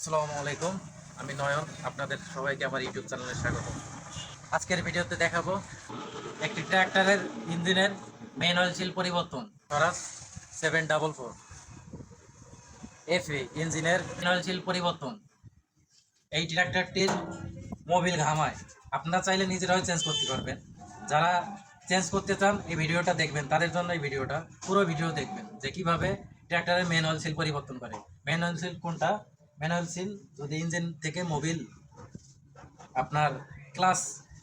আসসালামু আলাইকুম, আমি নয়ন। আপনাদের সবাইকে আমার ইউটিউব চ্যানেলে স্বাগত। আজকের ভিডিওতে দেখাবো একটি ট্র্যাক্টরের ইঞ্জিনের মেইন অয়েল সিল পরিবর্তন। স্বরাজ 744 এফএ ইঞ্জিনের মেইন অয়েল সিল পরিবর্তন। এই ট্র্যাক্টরটির মোবিল ঘামায়, আপনারা চাইলে নিজেরাও চেঞ্জ করতে পারবেন। যারা চেঞ্জ করতে চান এই ভিডিওটা দেখবেন, তাদের জন্য এই ভিডিওটা পুরো ভিডিও দেখবেন যে কিভাবে ট্র্যাক্টরের মেইন অয়েল সিল পরিবর্তন করে। মেইন অয়েল সিল কোনটা? মেইন অয়েল সিল যদি ইঞ্জিন থেকে মোবিল আপনার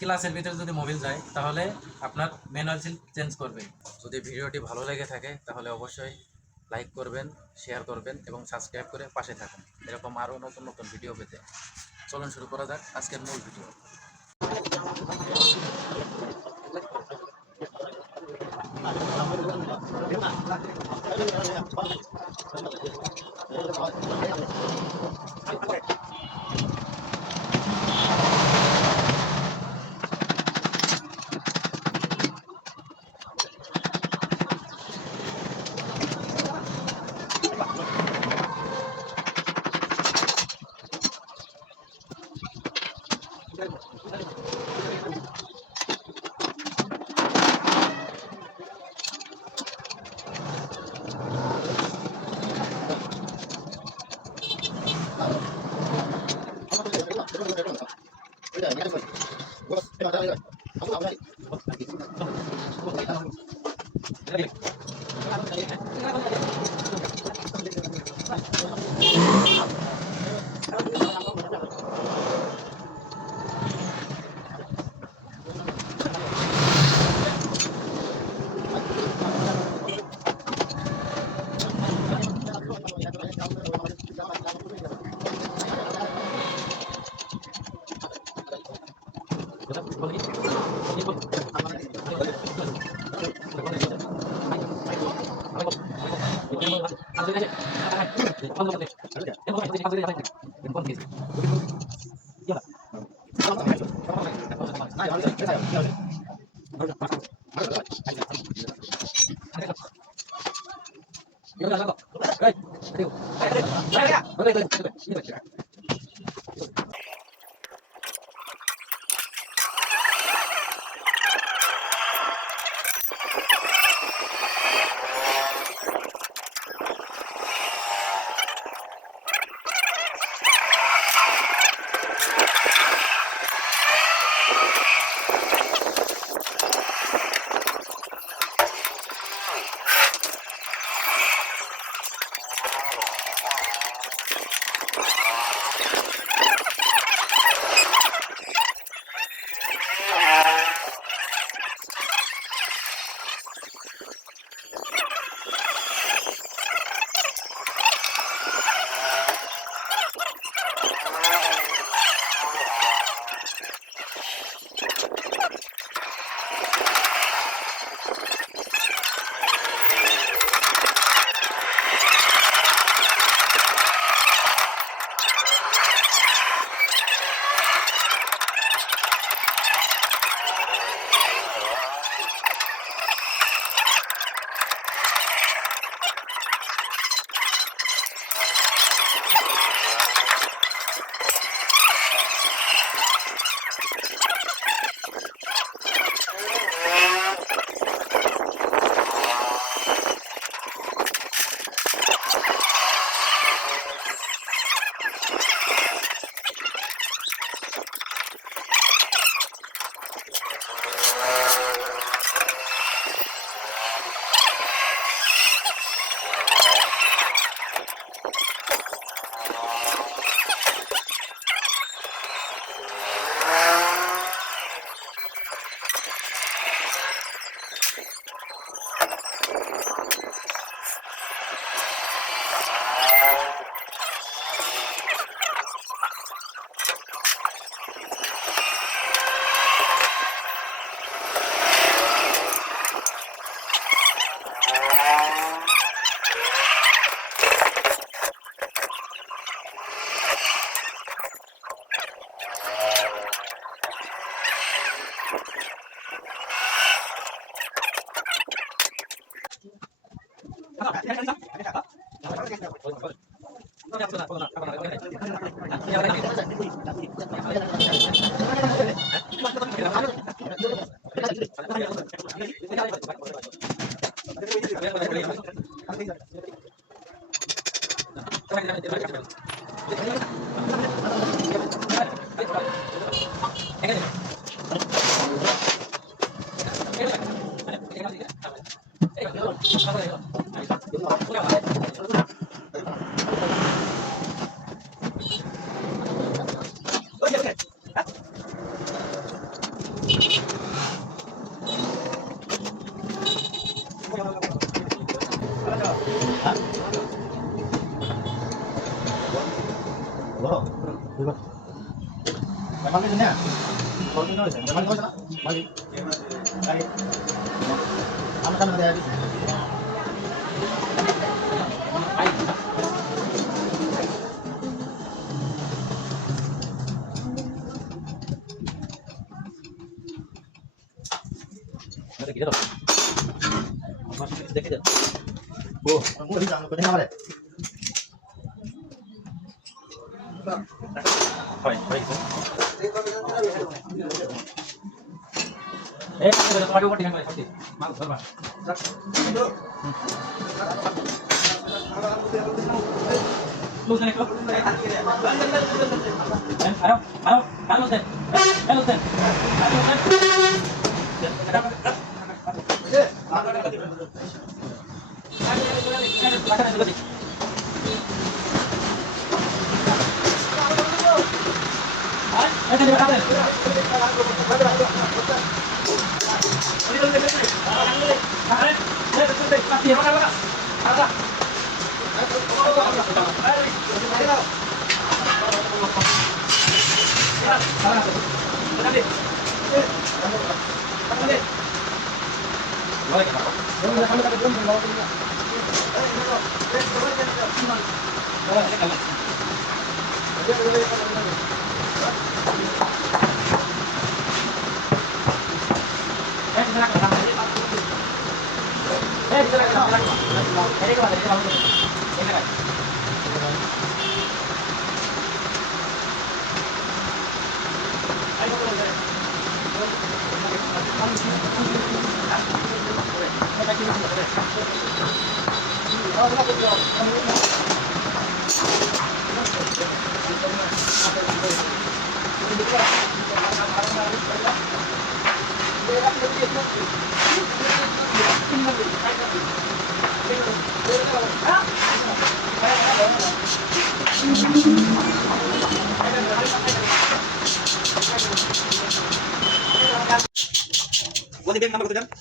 ক্লাসের ভিতরে যদি মোবিল যায় তাহলে আপনার মেইন অয়েল সিল চেঞ্জ করবে। যদি ভিডিওটি ভালো লেগে থাকে তাহলে অবশ্যই লাইক করবেন, শেয়ার করবেন এবং সাবস্ক্রাইব করে পাশে থাকুন এরকম আরও নতুন নতুন ভিডিও পেতে। চলুন শুরু করা যাক আজকের মূল ভিডিও।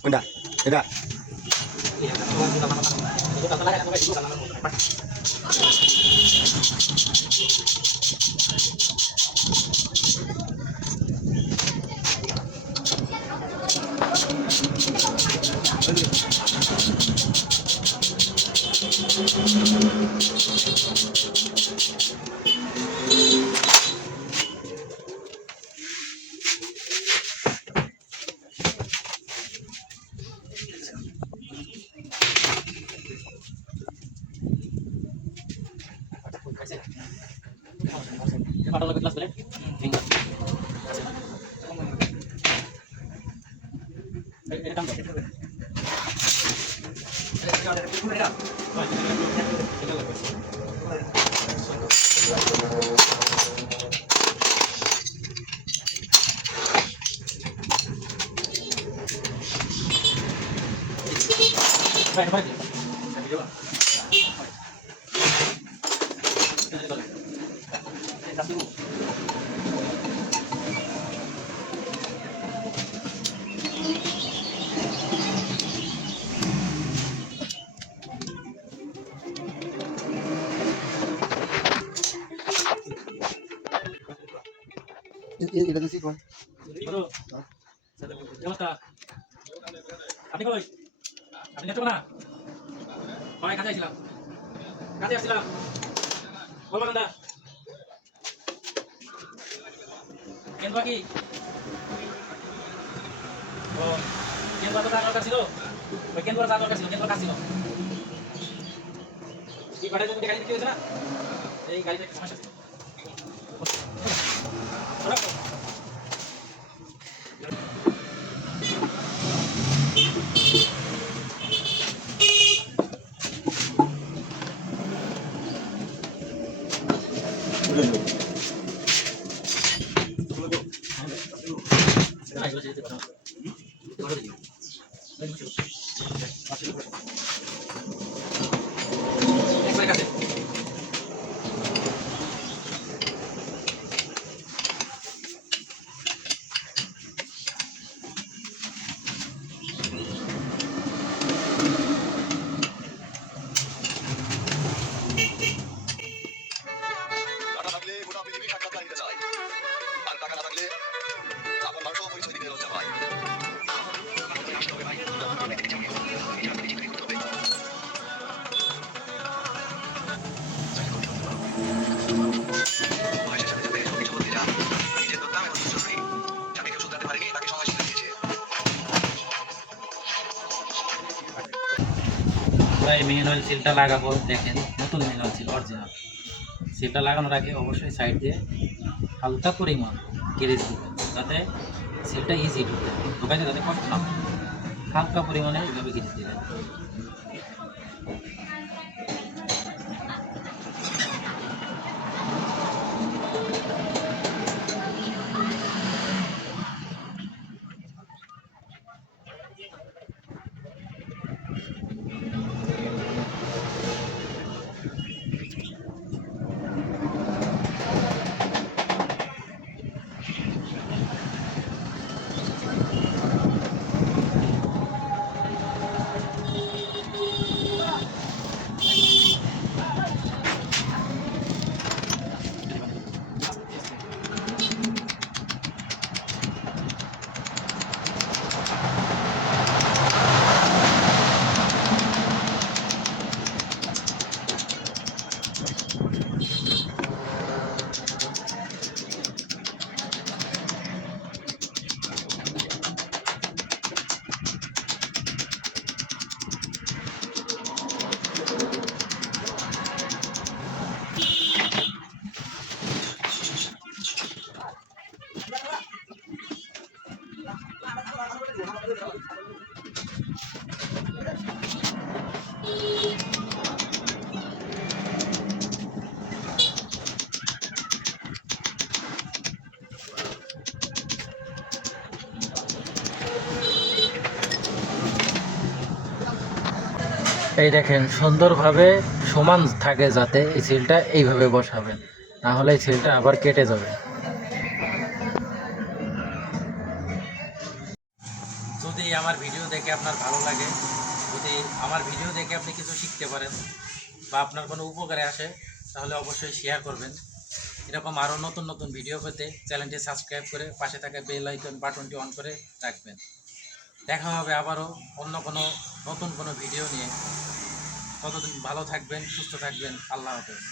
Udah, udah. এটা দিছি কোন বলো নমস্কার আপনি কই আপনি নেছো না হয় কাজে আসছিলাম বলবো না কেন বাকি ও কেন বাবা তার দরকার ছিল ওই কেন বাবা তার দরকার ছিল কেন কাজ ছিল কি বাড়ার জন্য গাড়ি দিতে হয়েছে না এই গাড়িতে একটা সমস্যা আছে। না, এগুলো যেতে পারো। এগুলো দিও। একবারে কাছে। টাকা থাকলে গোটা পৃথিবী সাক্ষাৎকার নিতে চায়, আর টাকা না থাকলে আপন মানুষও পরিচয় দিতে লজ্জা পায়। আসতে হবে ভাই, বয়সের সাথে সাথে সবকিছু বদলে যায়। নিজের দরকার এখন জরুরি। যাকে কেউ শুধরাতে পারেনি তাকে সময় শিক্ষা দিয়েছে। এই ম্যানুয়াল সিলটা লাগাবো, দেখেন নতুন ম্যানুয়াল সিল অরিজিনাল। সিলটা লাগানোর আগে অবশ্যই সাইড দিয়ে হালকা পরিমাণ গ্যারেজ দিবেন, যাতে সিলটা ইজি ঢোকাইতে যাতে কষ্ট না হয়। হালকা পরিমাণে এইভাবে গ্যারেজ দিবেন। এই দেখেন সুন্দরভাবে সমান থাকে, যাতে এই সিলটা এইভাবে বসাবেন, না হলে এই সিলটা আবার কেটে যাবে। যদি আমার ভিডিও দেখে আপনার ভালো লাগে, যদি আমার ভিডিও দেখে আপনি কিছু শিখতে পারেন বা আপনার কোনো উপকারে আসে, তাহলে অবশ্যই শেয়ার করবেন। এরকম আরও নতুন নতুন ভিডিও পেতে চ্যানেলটি সাবস্ক্রাইব করে পাশে থাকা বেল আইকন বাটনটি অন করে রাখবেন। দেখা হবে আবারও অন্য কোনো নতুন কোনো ভিডিও নিয়ে। ততদিন ভালো থাকবেন, সুস্থ থাকবেন। আল্লাহ হাফেজ।